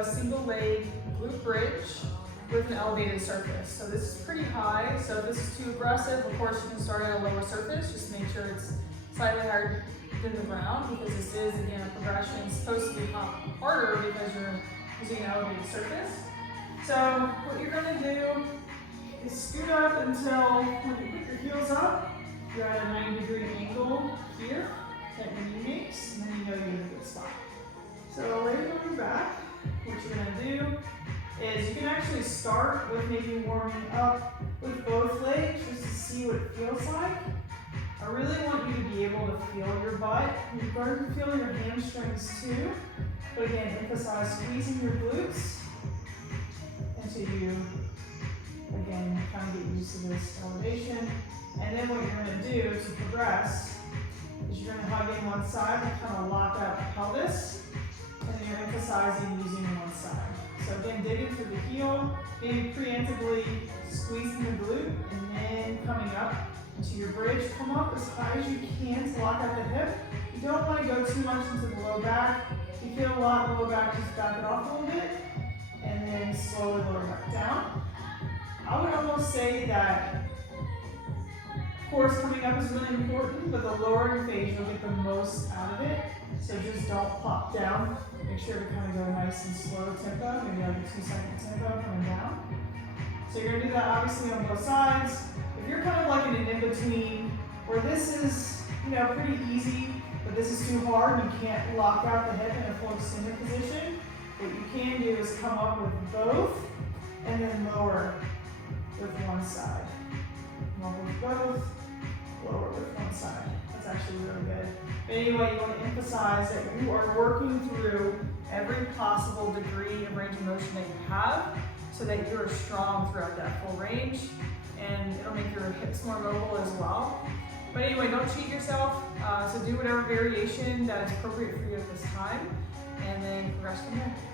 a single leg glute bridge with an elevated surface. So this is pretty high, so if this is too aggressive, of course you can start at a lower surface. Just make sure it's slightly higher than the ground, because this is, again, a progression. It's supposed to be harder because you're using an elevated surface. So what you're going to do is scoot up until when you put your heels up, you're at a 90-degree angle here that your knee makes, and then you know you're in a good spot. So lay it on your back. What you're going to do is you can actually start with maybe warming up with both legs just to see what it feels like. I really want you to be able to feel your butt. You're going to feel your hamstrings too, but again, emphasize squeezing your glutes until you, again, kind of get used to this elevation. And then what you're going to do to progress is you're going to hug in one side and kind of lock out the pelvis, and then you're emphasizing using one side. So again, digging through the heel, maybe preemptively squeezing the glute, and then coming up into your bridge. Come up as high as you can to lock out the hip. You don't want to go too much into the low back. If you feel a lot in the low back, just back it off a little bit, and then slowly lower back down. I would almost say that, of course, coming up is really important, but the lowering phase, you'll get the most out of it. So just don't pop down. Make sure to kind of go nice and slow tempo, maybe like a 2-second tempo coming down. So you're going to do that obviously on both sides. If you're kind of like in an in-between, where this is, pretty easy, but this is too hard, you can't lock out the hip in a full extended position, what you can do is come up with both, and then lower with one side. Lower with both, lower with one side. That's actually really good. But anyway, you want to emphasize that you are working through every possible degree of range of motion that you have, so that you're strong throughout that full range, and it'll make your hips more mobile as well. But anyway, don't cheat yourself. So do whatever variation that is appropriate for you at this time, and then progress from there.